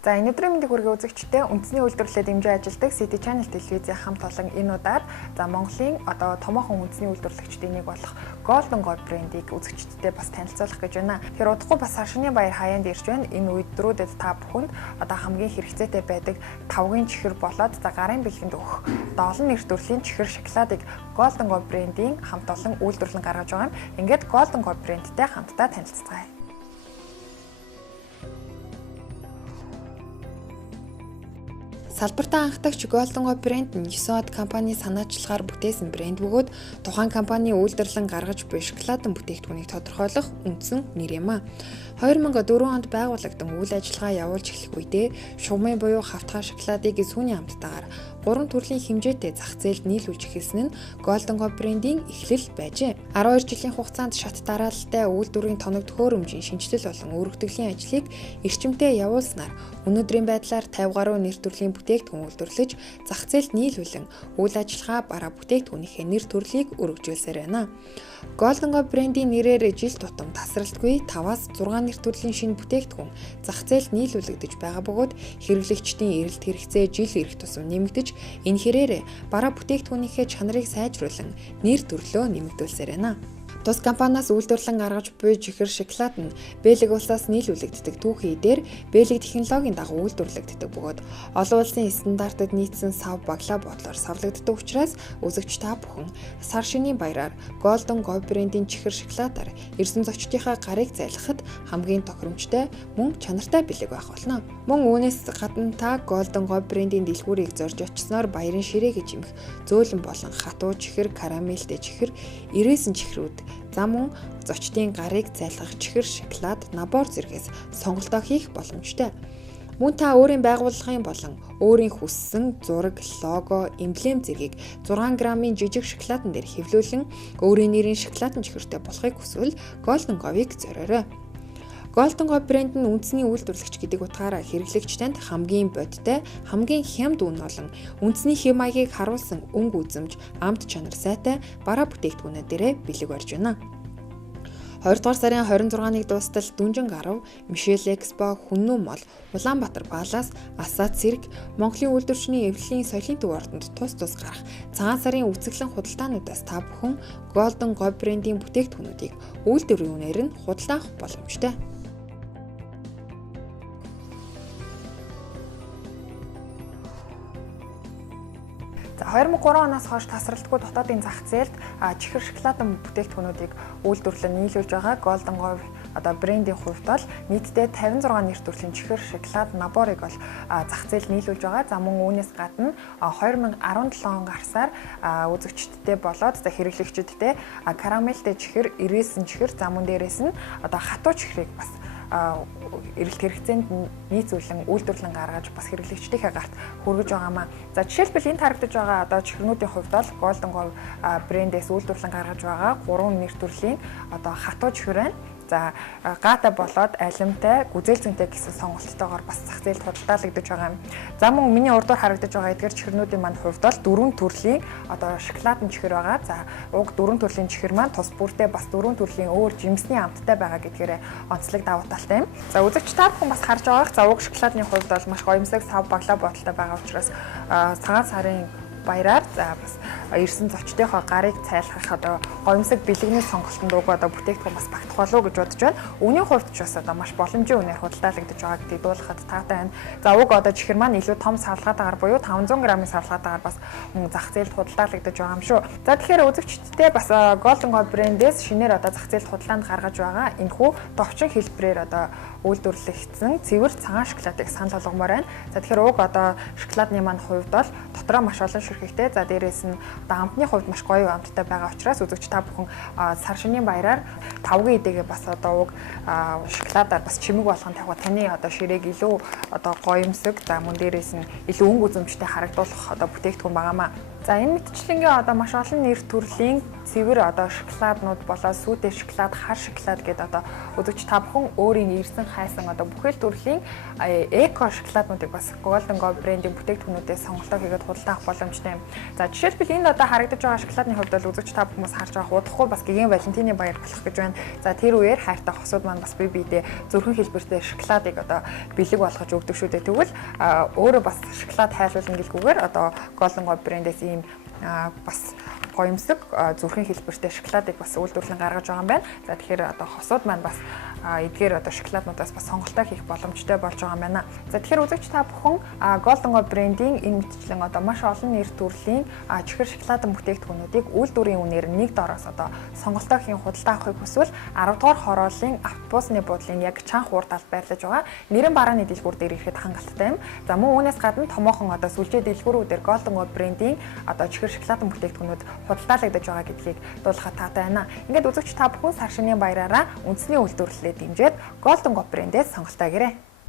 За энэ өдрийн мэндийг хүргэн үзэгчдээ үндэсний үйлдвэрлэлд дэмжиж ажилладаг City Channel телевизийн хамт олон энэ удаад Монголын томоохон үндэсний үйлдвэрлэгчдийн нэг болох Golden God брендийг үзэгчдтэй бас танилцуулах гэж байна. Тэгэхээр удахгүй бас Саршины баяр хаяанд ирж байна. Энэ өдрүүдэд та бүхэнд хамгийн хэрэгцээтэй байдаг тавгийн чихэр болоод гарын бэлгэнд өгөх олон нэр төрлийн чихэр шоколадыг Golden God брендийн хамт олон үйлдвэрлэн гаргаж байгаа юм. Ингээд Golden God брендтэй хамтдаа танилццгаая. Салбартаа анхдагч Golden God брэнд нь 9 од компани санаачлагаар бүтээсэн брэнд бөгөөд тухайн компани үйлдвэрлэн гаргаж буй шоколадын бүтээгдэхүүнийг тодорхойлох үндсэн нэр юм а. 2004 онд байгуулагдсан үйл ажиллагаа явуулж эхлэх үедээ шугамын буюу хавтгай шоколадыг сүүний амттайгаар 3 төрлийн хэмжээтэй зах зээлд нийлүүлж эхэлсэн нь Golden God брендийн эхлэл байжээ. 12 жилийн хугацаанд шат дараалалтай үйлдвэрийн тоног төхөөрөмжийн шинжилэл болон өргөдөглийн ажлыг эрчимтэй явуулснаар өнөөдрийн байдлаар 50 гаруй нэр төрлийн бүтээгдэхүүн үйлдвэрлэж зах зээлд нийлүүлэн үйл ажиллагаа бараа бүтээгдэхүүнийхээ нэр төрлийг өргөжүүлсээр байна. Golden God брендийн нэрээр жил тутам тасралтгүй 5-аас 6 нэр төрлийн шинэ бүтээгдэхүүн зах зээлд нийлүүлэгдэж байгаа бөгөөд хэрэглэгчдийн эрэлт хэрэгцээ жил ирэх тусам нэмэгдэж энэ хэрээр бараа бүтээгдэхүүнийхээ чанарыг сайжруулан нэр төрлөө нэмэгдүүлсээр байна. Тус компаниас үйлдвэрлэн гаргаж буй чихэр шоколад нь Бэлэг улсаас нийлүүлэгддэг түүхий дээр Бэлэг технологийн дагуу үйлдвэрлэгддэг бөгөөд олон улсын стандартад нийцсэн сав баглаа бодлоор савлагддаг учраас үзэгч та бүхэн сар шинийн баяраар Golden God брендийн чихэр шоколадаар ирсэн зочдынхаа гарыг зайлахад хамгийн тохиромжтой мөн чанартай бэлэг байх болно. Мөн үүнээс гадна та Golden God брендийн дэлгүүрийг зорж очисноор баярын ширээ гэж юмх зөөлөн болон хатуу чихэр, карамельтэй чихэр, ирээсэн чихрүүд за мөн зочдын гарыг зайлгах чихэр шоколад набор зэргээс сонголтоо хийх боломжтой. Мөн та өөрийн байгууллагын болон өөрийн хүссэн зураг, лого, эмблем зэргийг 6 граммын жижиг шоколадн дээр хэвлүүлэн өөрийн нэрийн шоколадн чихэртэй болохыг хүсвэл Golden God-ыг зориорой. Golden God брэнд нь үндэсний үйлдвэрлэгч гэдэг утгаараа хэрэглэгчдэнд хамгийн бодиттой, хамгийн хямд үн болон үндэсний хэм маягийг харуулсан өнгө үзэмж, амт чанар сайтай бараа бүтээгдэхүүнүүд дээрээ бэлэг барьж байна. 2 дугаар сарын 26-ныг дуустал Дүнжин гарав, Мишель Экспо, Хүннүү мол, Улаанбаатар Палас, Асаа цэрэг, Монголын үйлдвэрчний эвлэлийн соёлын төв ордонд тус гарах цагаан сарын үцэглэн худалдаануудаас та бүхэн Golden God брендийн бүтээгдэхүүнүүдийг үйлдвэрийн үнээр нь худалдаах боломжтой. 2003 оноос хойш тасралтгүй дотоодын зах зээлд чихэр шоколадын бүтээгдэхүүнүүдийг үйлдвэрлэн нийлүүлж байгаа Golden God брендийн хувьд бол нийтдээ 56 нэр төрлийн чихэр шоколад наборыг бол зах зээлд нийлүүлж байгаа. За мөн үүнээс гадна 2017 он гарсаар үзэгчдтэй болоод хэрэглэгчдтэй карамельтэй чихэр, ирээсэн чихэр, за мөн дээрээс нь хатуу чихрийг бас эрэлт хэрэгцээнд нийцүүлэн үйлдвэрлэн гаргаж бас хэрэглэгчдийнхээ гарт хүргэж байгаамаа. За жишээлбэл энэ харагдаж байгаа чихрнүүдийн хувьд бол Golden God брэндээс үйлдвэрлэн гаргаж байгаа 3 нэр төрлийн хатуу чихэр байна. За гаатай болоод алимтай, гүзээл зүйнтэй гэсэн сонголттойгоор бас зах зээлд худалдаалагдаж байгаа юм. За мөн миний урдуур харагдаж байгаа эдгээр чихрнүүдийн маань хувьд бол 4 төрлийн шоколадын чихэр байгаа. За уг 4 төрлийн чихэр маань тус бүртээ бас 4 төрлийн өөр жимсний амттай байгаа гэдгээр онцлог давуу талтай юм. За үзэгч та бүхэн бас харж байгаах. За уг шоколадны хувьд бол маш гоёмсог сав баглаа бодолтой байгаа учраас цагаан сарын баяраар за бас ирсэн зочдынхоо гарыг цайлгах гоёмсог бэлэгний сонголтонд уг бүтээгдэхүүн бас багтах болов уу гэж бодож байна. Үүний хувьд ч бас маш боломжийн үнээр худалдаалагдаж байгааг дуулахад таатай байна. За уг чихэр маань илүү том савлгаатайгаар буюу 500 граммын савлгаатайгаар бас зах зээлд худалдаалагдаж байгаа юм шүү. За тэгэхээр үзэгчдтэй бас Golden God брэндээс шинээр зах зээлд худалдаанд гаргаж байгаа энэхүү товчон хэлбэрээр үйлдвэрлэгдсэн цэвэр цагаан шоколадыг санал болгомоор байна. За тэгэхээр уг шоколадны маань хувьд бол дотроо маш олон ширхэгтэй. За дээрээс нь амтны хувьд маш гоё амттай байгаа учраас үзэгч та бүхэн сар шинийн баяраар тавгийн идэгээ бас уг шоколадаар бас чимэг болгон тавих таны ширээг илүү гоёмсог за мөн дээрээс нь илүү өнгө үзэмжтэй харагдуулах бүтээгдэхүүн байгаамаа. За энэ мэтчлэнгийн одоо маш олон нэр төрлийн цэвэр одоо шоколаднууд болоо сүйтэй шоколад, хар шоколад гэдэг одоо үзэгч та бүхэн өөрийн ирсэн хайсан одоо бүхэл төрлийн эко шоколаднуудыг бас Golden Go брендийн бүтээгдэхүүнүүдээс сонголтоо хийгээд худалдаа авах боломжтой юм. За жишээлбэл энэ одоо харагдаж байгаа шоколадны хувьд бол үзэгч та бүхэн харж байгаа удахгүй бас гэгэн Валентины баяр болох гэж байна. За тэр үеэр хайртай хосууд маань бас бие биедээ зүрхэн хэлбэртэй шоколадыг одоо бэлэг болгож өгдөг шүү дээ. Тэгвэл өөрөө бас шоколад хайлуулна гэлгүйгээр одоо Golden Go брендээс ийм бас гоёмсог зүрхэн хэлбэртэй шоколадыг бас үйлдвэрлэн гаргаж байгаа юм байна. За тэгэхээр одоо хосууд маань бас эдгээр одоо шоколаднуудаас бас сонголтоо хийх боломжтой болж байгаа юм байна. За тэгэхээр үзэгч та бүхэн Golden Go брендийн энэ мэтчлэн одоо маш олон нэр төрлийн чихэр шоколадын бүтээгдэхүүнүүдийг үйлдвэрийн үнээр нэг дороос одоо сонголтоо хийн худалдаа авахыг хүсвэл 10 дугаар хорооллын автобусны буудлын яг чанх хуур талд байрлаж байгаа нэрэн барааны дэлгүүр дээр ирэхэд хангалттай юм. За мөн үүнээс гадна томоохон одоо сүлжээ дэлгүүрүүдээр Golden Go брендийн одоо чихэр шоколадын бүтээгдэхүүнүүд худалдаалагдаж байгаа гэдгийг дуулахад таатай байна. Ингээд үзэгч та бүхэн сар шинийн баяраараа үндэсний үйлдвэрлэлээр дэмжиж Golden Go брэндээс сонголтоо хийрэй.